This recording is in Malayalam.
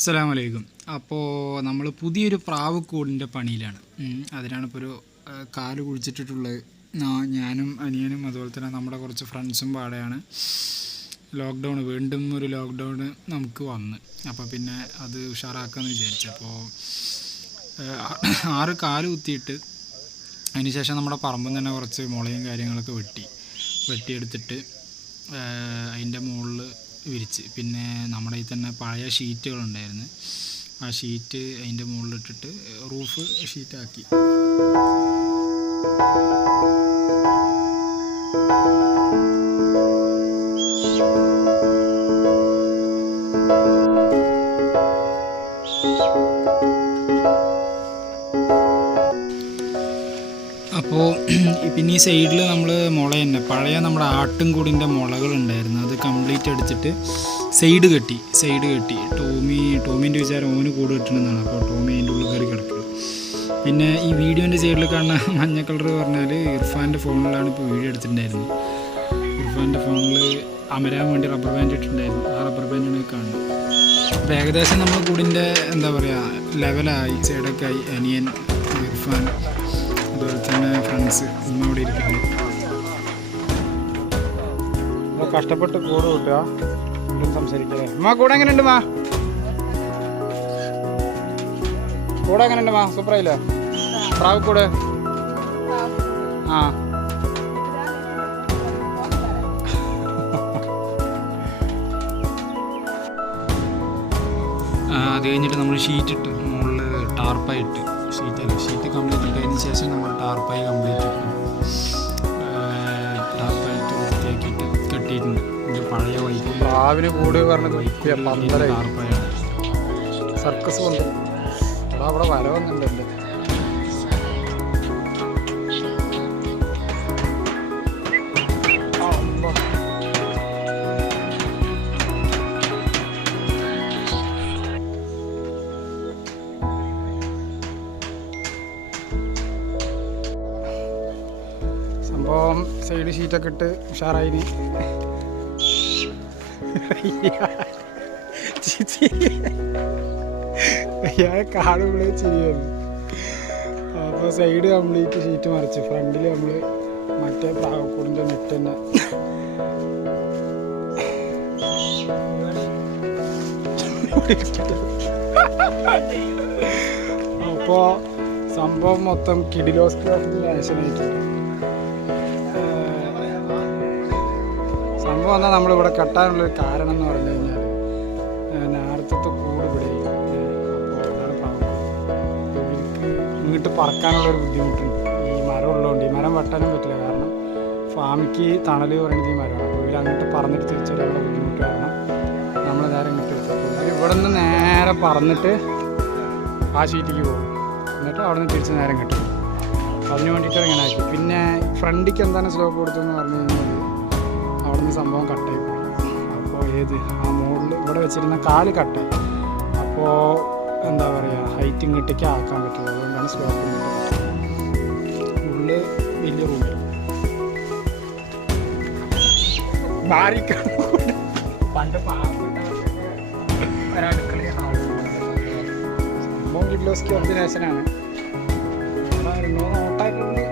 അസ്സലാമലൈക്കും. അപ്പോൾ നമ്മൾ പുതിയൊരു പ്രാവ് കൂടിന്റെ പണിയിലാണ് അതിനാണിപ്പോൾ ഒരു കാൽ കുഴിച്ചിട്ടിട്ടുള്ളത്. ഞാനും അനിയനും അതുപോലെ തന്നെ നമ്മുടെ കുറച്ച് ഫ്രണ്ട്സും പാടെയാണ്. ലോക്ക്ഡൗൺ വീണ്ടും ഒരു ലോക്ക്ഡൗൺ നമുക്ക് വന്ന്. അപ്പോൾ പിന്നെ അത് ഉഷാറാക്കാമെന്ന് വിചാരിച്ചു. അപ്പോൾ ആറ് കാൽ കുത്തിയിട്ട് അതിനുശേഷം നമ്മുടെ പറമ്പിൽ തന്നെ കുറച്ച് മുളയും കാര്യങ്ങളൊക്കെ വെട്ടി. വെട്ടിയെടുത്തിട്ട് അതിന്റെ മുകളിൽ വിരിച്ച്. പിന്നെ നമ്മുടെ ഈ തന്നെ പഴയ ഷീറ്റുകളുണ്ടായിരുന്നു. ആ ഷീറ്റ് അതിന്റെ മുകളിലിട്ടിട്ട് റൂഫ് ഷീറ്റാക്കി. അപ്പോൾ പിന്നെ ഈ സൈഡിൽ നമ്മൾ മുള തന്നെ. പഴയ നമ്മുടെ ആട്ടുംകൂടിന്റെ മുളകളുണ്ടായിരുന്നു അത് കംപ്ലീറ്റ് അടിച്ചിട്ട് സൈഡ് കെട്ടി സൈഡ് കെട്ടി. ടോമി ടോമിന്റെ വിചാരം ഓന് കൂട് കെട്ടണമെന്നാണ്. അപ്പോൾ ടോമി അതിന്റെ ഉള്ളിൽ കയറി കിടക്കുക പിന്നെ ഈ വീഡിയോന്റെ സൈഡിൽ കാണുന്ന മഞ്ഞ കളർ പറഞ്ഞാൽ ഇർഫാന്റെ ഫോണിലാണ് ഇപ്പോൾ വീഡിയോ എടുത്തിട്ടുണ്ടായിരുന്നത്. ഇർഫാന്റെ ഫോണിൽ അമരാൻ വേണ്ടി റബ്ബർ ബാൻഡ് ഇട്ടിട്ടുണ്ടായിരുന്നു. ആ റബ്ബർ ബാൻഡാണ് കാണുന്നത്. അപ്പോൾ ഏകദേശം നമ്മൾ കൂടിന്റെ എന്താ പറയുക ലെവലായി സൈഡൊക്കെ ആയി. അനിയൻ ഇർഫാൻ. അതുപോലെ തന്നെ ഫ്രണ്ട്സ് ഇന്നും ഇവിടെ ഇരിക്കുന്നു കഷ്ടപ്പെട്ട് കൂടെ കിട്ടുക. സംസാരിക്കല്ലേ? മാ കൂടെ എങ്ങനെയുണ്ട് മാ കൂടെ എങ്ങനെയുണ്ട് മാ സൂപ്പറായില്ലേ പ്രാവ് കൂടെ? ആ. ആ, അത് കഴിഞ്ഞിട്ട് നമ്മൾ ഷീറ്റ് ഇട്ട് മുകളിൽ ടാർപ്പായി ഇട്ട് ഷീറ്റ് അല്ല ഷീറ്റ് കംപ്ലീറ്റ് ഇട്ടതിന് ശേഷം നമ്മൾ ടാർപ്പായി കംപ്ലീറ്റ് ഇട്ടു. ടാർപ്പായിട്ട് വൃത്തിയാക്കിയിട്ട് കെട്ടിയിട്ടുണ്ട്. ഇത് പഴയ വൈക്ക് പ്രാവിന് കൂടി പറഞ്ഞ ടാർപ്പായാണ് സർക്കസ് കൊണ്ട്. അവിടെ വരവൊന്നുണ്ടല്ലേ എന്റെ സംഭവം സൈഡ് ഷീറ്റൊക്കെ ഇട്ട് ഉഷാറായിന് ചിരി അയാളെ കാണുമ്പോഴേ ചിരിയാണ് അപ്പോൾ സൈഡ് കംപ്ലീറ്റ് ഷീറ്റ് മറിച്ച് ഫ്രണ്ടിൽ നമ്മൾ മറ്റേ പ്രാവക്കൂടിന്റെ നെറ്റ് തന്നെ. അപ്പോൾ സംഭവം മൊത്തം കിഡിലോസ്ക്രാഫിന്റെ ആശനായിട്ടുണ്ട് സംഭവം എന്നാൽ നമ്മളിവിടെ കെട്ടാനുള്ളൊരു കാരണം എന്ന് പറഞ്ഞു കഴിഞ്ഞാൽ നേരത്തെ കൂട് ഇവിടെ ഇങ്ങോട്ട് പറക്കാനുള്ളൊരു ബുദ്ധിമുട്ടുണ്ട്. ഈ മരം ഉള്ളതുകൊണ്ട്. ഈ മരം വെട്ടാനും പറ്റില്ല. കാരണം ഫാമിക്ക് തണൽ പറയുന്നത് ഈ മരമാണ്. ഇവർ അങ്ങോട്ട് പറന്നിട്ട് തിരിച്ചു വരാനുള്ള ബുദ്ധിമുട്ട് കാരണം നമ്മൾ നേരെ ഇങ്ങോട്ട് എടുത്തു ഇവിടെ നിന്ന് നേരെ പറന്നിട്ട് ആ ഷീറ്റിക്ക് പോകും. എന്നിട്ട് അവിടെ നിന്ന് തിരിച്ച് നേരം കിട്ടും അതിന് വേണ്ടിയിട്ട് ഇങ്ങനെ പിന്നെ ഫ്രണ്ടിക്ക് എന്താണ് സ്ലോപ്പ് കൊടുത്തതെന്ന് പറഞ്ഞു കഴിഞ്ഞാൽ അവിടെ നിന്ന് സംഭവം കട്ടായി പോയി. അപ്പോൾ ഏത്? ആ മോഡിൽ ഇവിടെ വെച്ചിരുന്ന കാൽ കട്ടായി അപ്പോൾ എന്താ പറയുക ഹൈറ്റ് ഇങ്ങോട്ടേക്ക് ആക്കാൻ പറ്റില്ല. അതുകൊണ്ടാണ് സ്ലോപ്പ് ഉള്ളിൽ വലിയ റൂമിൽ പണ്ട് സംഭവം നോട്ടായിട്ടുണ്ട്